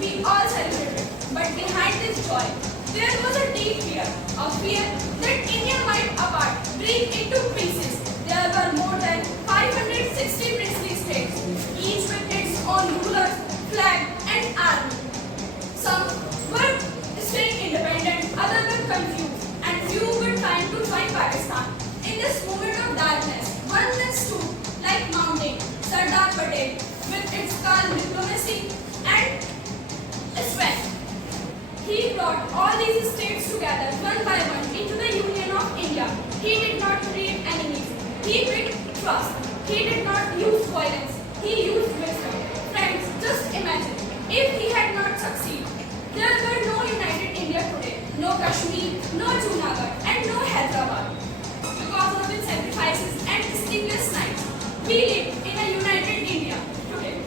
We all celebrated, but behind this joy, there was a deep fear, a fear that India might apart, break into pieces. There were more than 560 princely states, each with its own rulers, flag, and army. Some were staying independent, others were confused, and few were trying to join Pakistan. In this moment of darkness, one man stood like mountain, Sardar Patel, with its calm diplomacy and strength. He brought all these states together one by one into the Union of India. He did not create enemies. He built trust. He did not use violence. He used wisdom. Friends, just imagine if he had not succeeded. There were no united India today, no Kashmir, no Junagadh, and no Hyderabad. Because of its sacrifices and sleepless nights, we live in a united India today.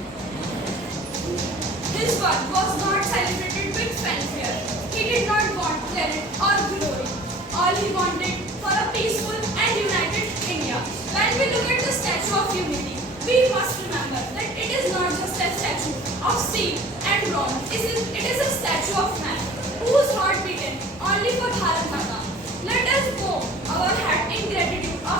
His work was not celebrated with fanfare. He did not want credit or glory. All he wanted for a peaceful and united India. When we look at the Statue of Unity, we must remember that it is not just a statue of steel and bronze. It is a statue of man whose heart beaten only for Bharat Mata. Let us bow our hat in gratitude of